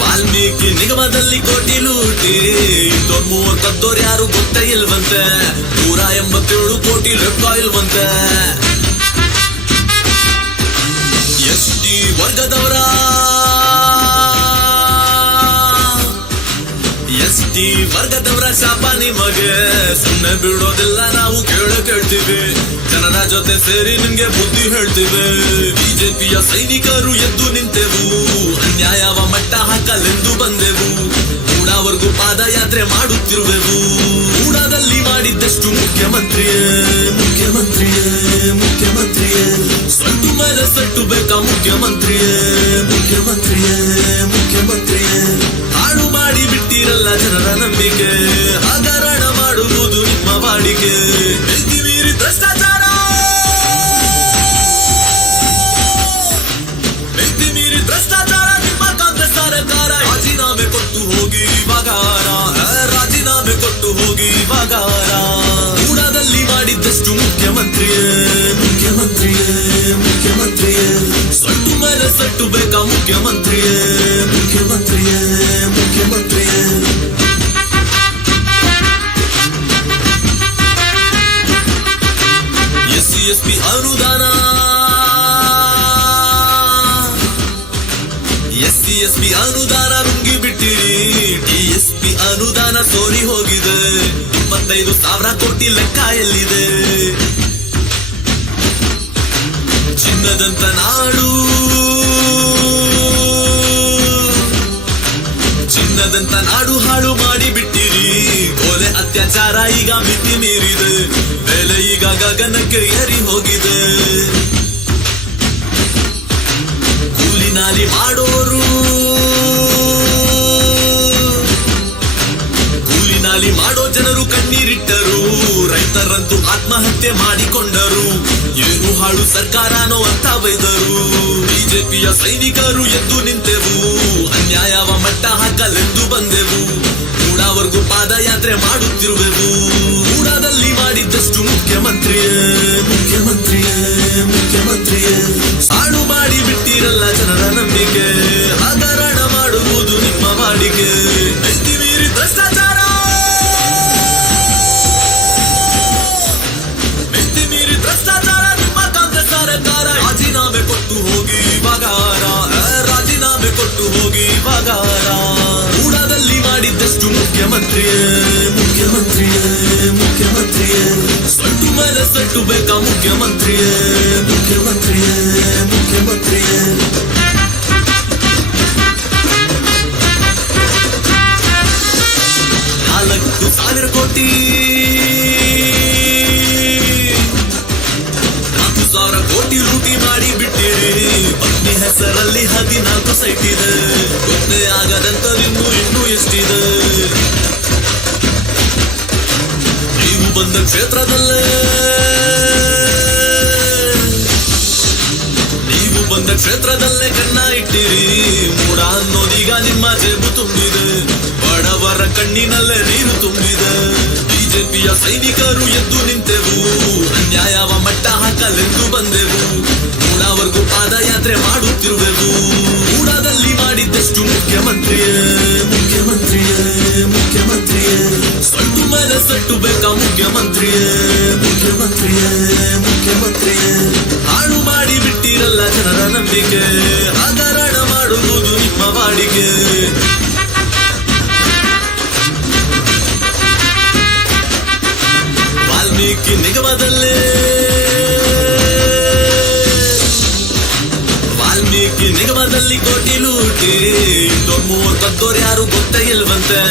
ವಾಲ್ಮೀಕಿ ನಿಗಮದಲ್ಲಿ ಕೋಟಿ ಲೂಟಿ ಇನ್ನೂರ್ ಮೂವತ್ತೊಂದೋರ್ ಯಾರು ಗೊತ್ತೇ ಇಲ್ವಂತೆ ನೂರ ಎಂಬತ್ತೇಳು ಕೋಟಿ ರೊಕ್ಕ ಇಲ್ವಂತೆ ಎಸ್ ಟಿ ವರ್ಗದವರ ಟಿ ವರ್ಗದವರ ಶಾಪ ನಿಮಗೆ. ಸುಮ್ಮನೆ ಬಿಡೋದಿಲ್ಲ, ನಾವು ಕೇಳ ಕೇಳ್ತೀವಿ. ಜನರ ಜೊತೆ ಸೇರಿ ನಿಮ್ಗೆ ಬುದ್ಧಿ ಹೇಳ್ತೀವಿ. ಬಿಜೆಪಿಯ ಸೈನಿಕರು ಎದ್ದು ನಿಂತೆವು. ಅನ್ಯಾಯವ ಮಟ್ಟ ಹಾಕಲೆಂದು ಬಂದೆವು. ಮೂಡಾವರೆಗೂ ಪಾದಯಾತ್ರೆ ಮಾಡುತ್ತಿರುವೆವು. ಕೂಡದಲ್ಲಿ ಮಾಡಿದ್ದಷ್ಟು ಮುಖ್ಯಮಂತ್ರಿಯೇ ಮುಖ್ಯಮಂತ್ರಿಯೇ ಮುಖ್ಯಮಂತ್ರಿಯೇ. ಸಟ್ಟು ಮೇಲೆ ಸಟ್ಟು ಬೇಕಾ ಮುಖ್ಯಮಂತ್ರಿಯೇ ಮುಖ್ಯಮಂತ್ರಿಯೇ ಬಿಟ್ಟಿರಲ್ಲ ಜನರ ನಂಬಿಕೆ. ಹಗರಣ ಮಾಡುವುದು ನಿಮ್ಮ ವಾಡಿಕೆ. ಮಿತಿ ಮೀರಿ ಭ್ರಷ್ಟಾಚಾರ! ಮಿತಿ ಮೀರಿ ಭ್ರಷ್ಟಾಚಾರ, ನಿಮ್ಮ ಕಾಂಗ್ರೆಸ್ ಸರ್ಕಾರ ರಾಜೀನಾಮೆ ಕೊಟ್ಟು ಹೋಗಿ ಬಗಾರ. ರಾಜೀನಾಮೆ ಕೊಟ್ಟು ಹೋಗಿ ಬಗಾರ. ಕೂಡದಲ್ಲಿ ಮಾಡಿದ್ದಷ್ಟು ಮುಖ್ಯಮಂತ್ರಿಯೇ ಮುಖ್ಯಮಂತ್ರಿಯೇ ಮುಖ್ಯಮಂತ್ರಿಯೇ. ಸಟ್ಟು ಮೇಲೆ ಸಟ್ಟು ಬೇಕಾ ಮುಖ್ಯಮಂತ್ರಿಯೇ ಎಸ್ ಸಿ ಎಸ್ ಪಿ ಅನುದಾನ. ಎಸ್ ಸಿ ಎಸ್ ಅನುದಾನ ರುಂಗಿ ಬಿಟ್ಟಿರಿ. ಟಿ ಎಸ್ ಅನುದಾನ ಹೋಗಿದೆ. ಇಪ್ಪತ್ತೈದು ಸಾವಿರ ಕೋಟಿ ಲೆಕ್ಕ ಎಲ್ಲಿದೆ? ಚಿನ್ನದಂತ ನಾಡು ಚಿನ್ನದಂತ ನಾಡು ಹಾಳು ಮಾಡಿ ಬಿಟ್ಟಿರಿ ಕೊಲೆ ಅತ್ಯಾಚಾರ ಈಗ ಮಿತಿ ಮೀರಿದೆ. ಬೆಲೆ ಈಗ ಗಗನಕ್ಕೆ ಏರಿ ಹೋಗಿದೆ. ಕೂಲಿನಲ್ಲಿ ನಾಲಿ ಮಾಡೋರು. ಕೂಲಿನಲ್ಲಿ ಮಾಡೋ ಜನರು ಕಣ್ಣೀರಿಟ್ಟರು. ರೈತರಂತೂ ಆತ್ಮಹತ್ಯೆ ಮಾಡಿಕೊಂಡರು. ಏನು ಹಾಳು ಸರ್ಕಾರನೋ ಅಂತ ಬೈದರು ಬಿಜೆಪಿಯ ಸೈನಿಕರು ಎದ್ದು ನಿಂತೆವು. ಅನ್ಯಾಯವ ಮಟ್ಟ ಹಾಕಲೆಂದು ಬಂದೆವು. ಮೂಡಾವರೆಗೂ ಪಾದಯಾತ್ರೆ ಮಾಡುತ್ತಿರುವೆವು. ಮೂಡಾದಲ್ಲಿ ಮಾಡಿದ್ದಷ್ಟು ಮುಖ್ಯಮಂತ್ರಿಯೇ ಮುಖ್ಯಮಂತ್ರಿಯೇ ಮುಖ್ಯಮಂತ್ರಿಯೇ. ಬಗಾರ ಕೂಡದಲ್ಲಿ ಮಾಡಿದ್ದಷ್ಟು ಮುಖ್ಯಮಂತ್ರಿಯೇ ಮುಖ್ಯಮಂತ್ರಿಯೇ ಮುಖ್ಯಮಂತ್ರಿಯೇ. ಸಟ್ಟು ಮೇಲೆ ಸಟ್ಟು ಬೇಕಾ ಮುಖ್ಯಮಂತ್ರಿಯೇ ಮುಖ್ಯಮಂತ್ರಿಯೇ ಮುಖ್ಯಮಂತ್ರಿಯೇ. ನಾಲ್ಕು ಸಾವಿರ ಕೋಟಿ. ನಾಲ್ಕು ಸಾವಿರ ಕೋಟಿ ರೂಟಿ ಮಾಡಿ ಬಿಟ್ಟಿರಿ ಹೆಸರಲ್ಲಿ ಹದಿನಾಲ್ಕು ಸೈಟ್ ಇದೆ. ಗೊತ್ತೇ ಆಗದಂತವಿನ್ನು ಇನ್ನೂ ಎಷ್ಟಿದೆ? ನೀವು ಬಂದ ಕ್ಷೇತ್ರದಲ್ಲೇ. ನೀವು ಬಂದ ಕ್ಷೇತ್ರದಲ್ಲೇ ಕಣ್ಣ ಇಟ್ಟಿರಿ. ಮೂಡ ಅನ್ನೋದೀಗ ನಿಮ್ಮ ಜೇಬು ತುಂಬಿದೆ. ಬಡವರ ಕಣ್ಣಿನಲ್ಲೇ ನೀರು ತುಂಬಿದೆ. ಬಿಜೆಪಿಯ ಸೈನಿಕರು ಎದ್ದು ನಿಂತೆವು. ಅನ್ಯಾಯವ ಮಟ್ಟ ಹಾಕಲೆಂದು ಬಂದೆವು. ಪಾದಯಾತ್ರೆ ಮಾಡುತ್ತಿರುವೆವು. ಕೂಡದಲ್ಲಿ ಮಾಡಿದ್ದಷ್ಟು ಮುಖ್ಯಮಂತ್ರಿಯೇ ಮುಖ್ಯಮಂತ್ರಿಯೇ ಮುಖ್ಯಮಂತ್ರಿಯೇ. ಸಟ್ಟು ಮೇಲೆ ಸಟ್ಟು ಬೇಕಾ ಮುಖ್ಯಮಂತ್ರಿಯೇ ಮುಖ್ಯಮಂತ್ರಿಯೇ ಮುಖ್ಯಮಂತ್ರಿಯೇ. ಹಾಳು ಮಾಡಿ ಬಿಟ್ಟಿರಲ್ಲ ಜನರ ನಂಬಿಕೆ. ಕೋಟಿ ಲೂಟಿ. ಇಂದೋರ್ ಮೂವತ್ತದ್ದೋರ್ ಯಾರು ಗೊತ್ತೇ ಇಲ್ವಂತೆ.